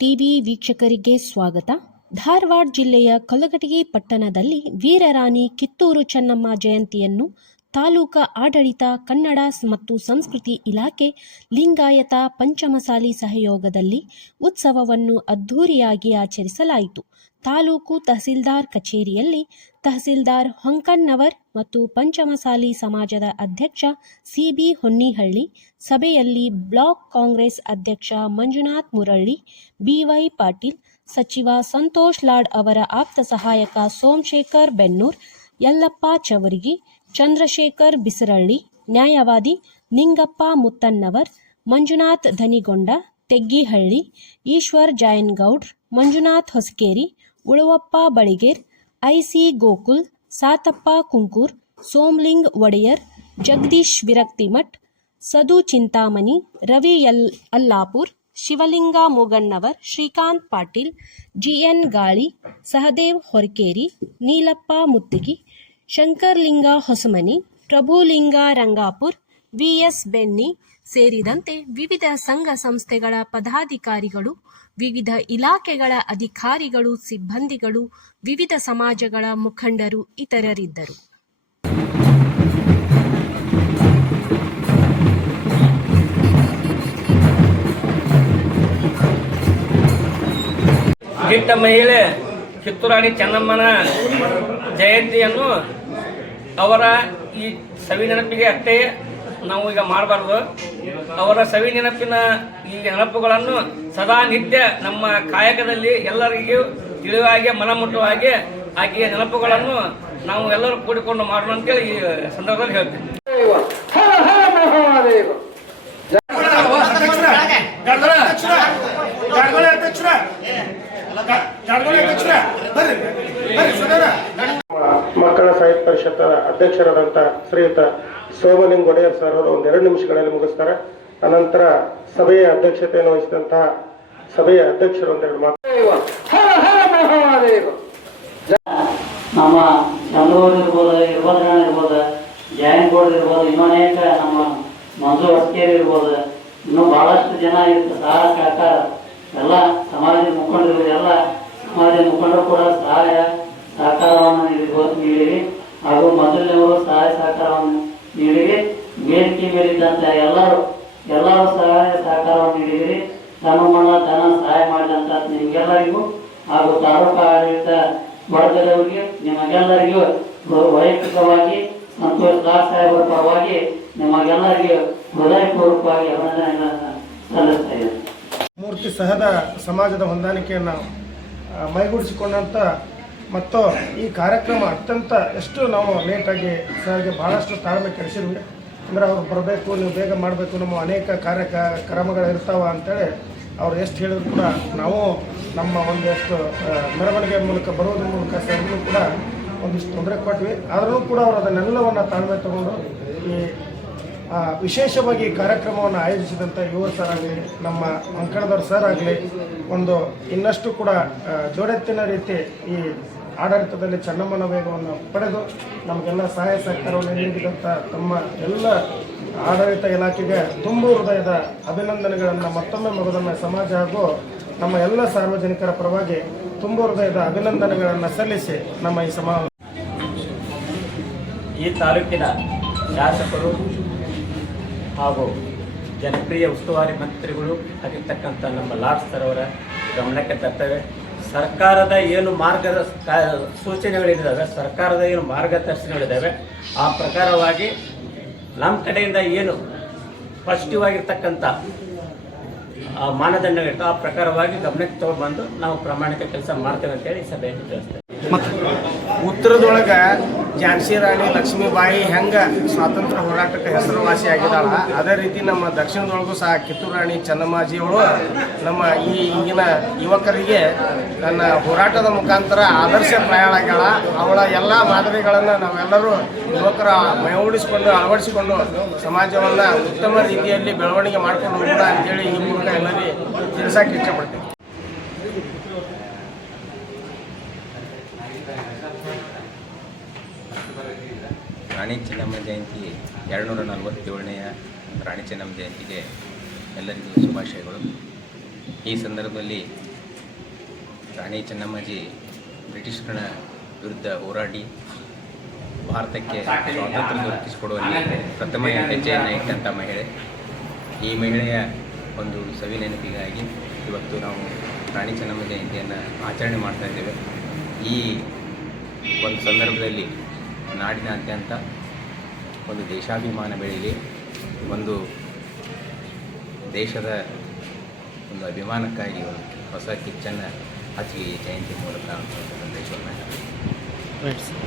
TV ವೀಕ್ಷಕರಿಗೆ ಸ್ವಾಗತ. ಧಾರವಾಡ ಜಿಲ್ಲೆಯ ಕಲಘಟಗಿ ಪಟ್ಟಣದಲ್ಲಿ ವೀರರಾಣಿ ಕಿತ್ತೂರು ಚೆನ್ನಮ್ಮ ಜಯಂತಿಯನ್ನು ತಾಲೂಕಾ ಆಡಳಿತ, ಕನ್ನಡ ಮತ್ತು ಸಂಸ್ಕೃತಿ ಇಲಾಖೆ ಲಿಂಗಾಯತ, ಪಂಚಮಸಾಲಿ ಸಹಯೋಗದಲ್ಲಿ ಉತ್ಸವವನ್ನು ಅದ್ಧೂರಿಯಾಗಿ ಆಚರಿಸಲಾಯಿತು. ತಾಲೂಕು ತಹಸೀಲ್ದಾರ್ ಕಚೇರಿಯಲ್ಲಿ ತಹಸೀಲ್ದಾರ್ ಹೊಂಕಣ್ಣವರ್ ಮತ್ತು ಪಂಚಮಸಾಲಿ ಸಮಾಜದ ಅಧ್ಯಕ್ಷ ಸಿಬಿ ಹೊನ್ನಿಹಳ್ಳಿ, ಸಭೆಯಲ್ಲಿ ಬ್ಲಾಕ್ ಕಾಂಗ್ರೆಸ್ ಅಧ್ಯಕ್ಷ ಮಂಜುನಾಥ್ ಮುರಳ್ಳಿ ಬಿವೈ ಪಾಟೀಲ್, ಸಚಿವ ಸಂತೋಷ್ ಲಾಡ್ ಅವರ ಆಪ್ತ ಸಹಾಯಕ ಸೋಮಶೇಖರ್ ಬೆನ್ನೂರ್, ಯಲ್ಲಪ್ಪ ಚವರಿಗಿ ಚಂದ್ರಶೇಖರ್ ಬಿಸರಳ್ಳಿ, ನ್ಯಾಯವಾದಿ Ningappa Muttannavar Manjunath Dhanigonda, Teggihalli, Eshwar Jayangoudar, Manjunath Hosakeri Uluvappa Baliger, IC Gokul, Satappa Kunkur, Somling Odeyar, Jagadish Viraktimath, Sadu Chintamani, Ravi L Allapur, Shivalinga Mugannavar, Shrikant Patil, GN Gali, Sahadev Horakeri, Nilappa Muttigi, Shankarlinga Hosamani, Prabhulinga Rangapur VS Benni ಸೇರಿದಂತೆ ವಿವಿಧ ಸಂಘ ಸಂಸ್ಥೆಗಳ ಪದಾಧಿಕಾರಿಗಳು, ವಿವಿಧ ಇಲಾಖೆಗಳ ಅಧಿಕಾರಿಗಳು, ಸಿಬ್ಬಂದಿಗಳು, ವಿವಿಧ ಸಮಾಜಗಳ ಮುಖಂಡರು ಇತರರಿದ್ದರು. ಗಿಟ್ಟ ಮಹಿಳೆ ಕಿತ್ತೂರಾಣಿ ಚೆನ್ನಮ್ಮನ ಜಯಂತಿಯನ್ನು ಅವರ ಈ ಸವಿ ನೆನಪಿಗೆ ಅಷ್ಟೇ ನಾವು ಈಗ ಮಾಡಬಾರ್ದು. ಅವರ ಸವಿ ನೆನಪಿನ ಈ ನೆನಪುಗಳನ್ನು ಸದಾ ನಿತ್ಯ ನಮ್ಮ ಕಾಯಕದಲ್ಲಿ ಎಲ್ಲರಿಗೂ ತಿಳಿಯುವ ಹಾಗೆ ಮನಮುಟ್ಟುವ ಹಾಗೆ ಆಕೆಯ ನೆನಪುಗಳನ್ನು ನಾವು ಎಲ್ಲರೂ ಕೂಡಿಕೊಂಡು ಮಾಡೋಣ ಅಂತೇಳಿ ಈ ಸಂದರ್ಭದಲ್ಲಿ ಹೇಳ್ತೀನಿ. ಅಧ್ಯಕ್ಷರಾದಂಥ ಶ್ರೀಯುತ ಸೋಮಲಿಂಗ್ ಒಡೆಯರ್ ಸರ್ ಅವರು ಒಂದೆರಡು ನಿಮಿಷಗಳಲ್ಲಿ ಮುಗಿಸ್ತಾರೆ. ಅನಂತರ ಸಭೆಯ ಅಧ್ಯಕ್ಷತೆಯನ್ನು ವಹಿಸಿದಂತಹ ಸಭೆಯ ಅಧ್ಯಕ್ಷರು ಒಂದೆರಡು ಮಾತು ನಮ್ಮ ಚಂದ್ರೂರ್ ಇರ್ಬೋದು ಇರ್ಬೋದ್ರಣ ಇರ್ಬೋದು ಗೋಡ್ ಇರ್ಬೋದು, ಇನ್ನೂ ಅನೇಕ ನಮ್ಮ ಮಂಜು ಹೊಸ್ಕೇರಿ ಇರ್ಬೋದು, ಇನ್ನೂ ಬಹಳಷ್ಟು ಜನ ಇರ್ತದೆ ಸಹ ಸಹಕಾರ ಎಲ್ಲ ಸಮಾಜದ ಮುಖಂಡರು, ಎಲ್ಲ ಸಮಾಜ ಮುಖಂಡರು ಕೂಡ ಸಹಾಯ ಸಹಕಾರವನ್ನು ನೀಡಿರಿ. ಹಾಗೂ ಮೊದಲಿನವರು ಸಹಾಯ ಸಹಕಾರವನ್ನು ನೀಡಿರಿ. ಬೇಡಿಕೆ ಮೇಲಿದ್ದಂಥ ಎಲ್ಲರೂ ಎಲ್ಲರೂ ಸಹಾಯ ಸಹಕಾರವನ್ನು ನೀಡಿದಿರಿ. ತಮ್ಮ ಮನ ಧನ ಸಹಾಯ ಮಾಡಿದಂಥ ನಿಮಗೆಲ್ಲರಿಗೂ ಹಾಗೂ ತಾಲೂಕು ಆಡಳಿತ ವರ್ಗದವರಿಗೆ ನಿಮಗೆಲ್ಲರಿಗೂ ವೈಯಕ್ತಿಕವಾಗಿ ಸಂತೋಷ್ ದಾಸ್ ಸಾಹೇಬರ ಪರವಾಗಿ ನಿಮಗೆಲ್ಲರಿಗೂ ಹೃದಯಪೂರ್ವಕವಾಗಿ ಅಭಿನಂದನೆಗಳನ್ನು ಸಲ್ಲಿಸ್ತಾ ಇದ್ದೇನೆ. ಮೂರ್ತಿ ಸಹದ ಸಮಾಜದ ಹೊಂದಾಣಿಕೆಯನ್ನು ಮೈಗೂಡಿಸಿಕೊಂಡಂಥ ಮತ್ತು ಈ ಕಾರ್ಯಕ್ರಮ ಅತ್ಯಂತ ಎಷ್ಟು ನಾವು ಲೇಟಾಗಿ ಸರ್ಗೆ ಭಾಳಷ್ಟು ತಾಳ್ಮೆ ಕೆಡಿಸಿದ್ವಿ. ಅಂದರೆ ಅವ್ರು ಬರಬೇಕು, ನೀವು ಬೇಗ ಮಾಡಬೇಕು, ನಮ್ಮ ಅನೇಕ ಕಾರ್ಯ ಕ್ರಮಗಳು ಇರ್ತಾವ ಅಂತೇಳಿ ಅವ್ರು ಎಷ್ಟು ಹೇಳಿದ್ರು ಕೂಡ ನಾವು ನಮ್ಮ ಒಂದಷ್ಟು ಮೆರವಣಿಗೆ ಮೂಲಕ ಬರೋದ್ರ ಮೂಲಕ ಸರ್ಗೂ ಕೂಡ ಒಂದಿಷ್ಟು ತೊಂದರೆ ಕೊಟ್ವಿ. ಆದರೂ ಕೂಡ ಅವರು ಅದನ್ನೆಲ್ಲವನ್ನು ತಾಳ್ಮೆ ತಗೊಂಡು ಈ ವಿಶೇಷವಾಗಿ ಈ ಕಾರ್ಯಕ್ರಮವನ್ನು ಆಯೋಜಿಸಿದಂಥ ಯುವ ಸರ್ ಆಗಲಿ ನಮ್ಮ ಅಂಕಣದವ್ರ ಸರ್ ಆಗಲಿ ಒಂದು ಇನ್ನಷ್ಟು ಕೂಡ ಜೋಡೆತ್ತಿನ ರೀತಿ ಈ ಆಡಳಿತದಲ್ಲಿ ಚೆನ್ನಮ್ಮನ ವೇಗವನ್ನು ಪಡೆದು ನಮಗೆಲ್ಲ ಸಹಾಯ ಸಹಕಾರವನ್ನು ನೀಡಿದಂಥ ತಮ್ಮ ಎಲ್ಲ ಆಡಳಿತ ಇಲಾಖೆಗೆ ತುಂಬ ಹೃದಯದ ಅಭಿನಂದನೆಗಳನ್ನು ಮತ್ತೊಮ್ಮೆ ಮಗದೊಮ್ಮೆ ಸಮಾಜ ಹಾಗೂ ನಮ್ಮ ಎಲ್ಲ ಸಾರ್ವಜನಿಕರ ಪರವಾಗಿ ತುಂಬ ಹೃದಯದ ಅಭಿನಂದನೆಗಳನ್ನು ಸಲ್ಲಿಸಿ ನಮ್ಮ ಈ ಸಮಾವೇಶ ಈ ತಾಲೂಕಿನ ಶಾಸಕರು ಹಾಗೂ ಜನಪ್ರಿಯ ಉಸ್ತುವಾರಿ ಮಂತ್ರಿಗಳು ಆಗಿರ್ತಕ್ಕಂಥ ನಮ್ಮ ಲಾಡ್ಸ್ ಅವರ ಗಮನಕ್ಕೆ ತರ್ತೇವೆ. ಸರ್ಕಾರದ ಏನು ಮಾರ್ಗದ ಸೂಚನೆಗಳಿದ್ದಾವೆ, ಸರ್ಕಾರದ ಏನು ಮಾರ್ಗದರ್ಶನಗಳಿದ್ದಾವೆ, ಆ ಪ್ರಕಾರವಾಗಿ ನಮ್ಮ ಕಡೆಯಿಂದ ಏನು ಪಾಸಿಟಿವ್ ಆಗಿರ್ತಕ್ಕಂಥ, ಆ ಮಾನದಂಡಗಳಿರ್ತವೆ, ಆ ಪ್ರಕಾರವಾಗಿ ಗಮನಕ್ಕೆ ತಗೊಂಡ್ಬಂದು ನಾವು ಪ್ರಾಮಾಣಿಕ ಕೆಲಸ ಮಾಡ್ತೇವೆ ಅಂತೇಳಿ ಸಭೆ ಸಭೆಯಲ್ಲಿ ತಿಳಿಸ್ತೇವೆ. ಉತ್ತರದೊಳಗ ಝಾನ್ಸಿ ರಾಣಿ ಲಕ್ಷ್ಮೀಬಾಯಿ ಹೆಂಗ ಸ್ವಾತಂತ್ರ್ಯ ಹೋರಾಟಕ್ಕೆ ಹೆಸರುವಾಸಿ ಆಗಿದ್ದಾಳ, ಅದೇ ರೀತಿ ನಮ್ಮ ದಕ್ಷಿಣದೊಳಗೂ ಸಹ ಕಿತ್ತೂರು ರಾಣಿ ಚೆನ್ನಮ್ಮಾಜಿಯವಳು, ನಮ್ಮ ಈ ಈಗಿನ ಯುವಕರಿಗೆ ತನ್ನ ಹೋರಾಟದ ಮುಖಾಂತರ ಆದರ್ಶ ಪ್ರಯಾಣಗಳ ಅವಳ ಎಲ್ಲ ಮಾದರಿಗಳನ್ನು ನಾವೆಲ್ಲರೂ ಯುವಕರ ಮೈಗೂಡಿಸಿಕೊಂಡು ಅಳವಡಿಸಿಕೊಂಡು ಸಮಾಜವನ್ನು ಉತ್ತಮ ರೀತಿಯಲ್ಲಿ ಬೆಳವಣಿಗೆ ಮಾಡ್ಕೊಂಡು ಹೋಗೋಣ ಅಂತೇಳಿ ಈ ಮೂಲಕ ಎಲ್ಲರಿಗೆ ತಿಳಿಸೋಕೆ ಇಷ್ಟಪಡ್ತೀನಿ ರಾಣಿ ಚೆನ್ನಮ್ಮ ಜಯಂತಿ ಎರಡುನೂರ ನಲವತ್ತೇಳನೆಯ ರಾಣಿ ಚೆನ್ನಮ್ಮ ಜಯಂತಿಗೆ ಎಲ್ಲರಿಗೂ ಶುಭಾಶಯಗಳು. ಈ ಸಂದರ್ಭದಲ್ಲಿ ರಾಣಿ ಚೆನ್ನಮ್ಮಜಿ ಬ್ರಿಟಿಷರ ವಿರುದ್ಧ ಹೋರಾಡಿ ಭಾರತಕ್ಕೆ ಸ್ವಾತಂತ್ರ್ಯ ದೊರಕಿಸಿಕೊಡುವಲ್ಲಿ ಪ್ರಥಮ ಹೆಜ್ಜೆಯನ್ನು ಇಟ್ಟಂಥ ಮಹಿಳೆ. ಈ ಮಹಿಳೆಯ ಒಂದು ಸವಿ ನೆನಪಿಗಾಗಿ ಇವತ್ತು ನಾವು ರಾಣಿ ಚೆನ್ನಮ್ಮ ಜಯಂತಿಯನ್ನು ಆಚರಣೆ ಮಾಡ್ತಾ ಇದ್ದೇವೆ. ಈ ಒಂದು ಸಂದರ್ಭದಲ್ಲಿ ನಾಡಿನಾದ್ಯಂತ ಒಂದು ದೇಶಾಭಿಮಾನ ಬೆಳೀಲಿ ಒಂದು ದೇಶದ ಒಂದು ಅಭಿಮಾನಕ್ಕಾಗಿ ಒಂದು ಹೊಸ ಕಿಚ್ಚನ್ನು ಹಚ್ಚಿ ಜಯಂತಿ ಮೂಲಕ ಅಂತ ಸಂದೇಶವನ್ನು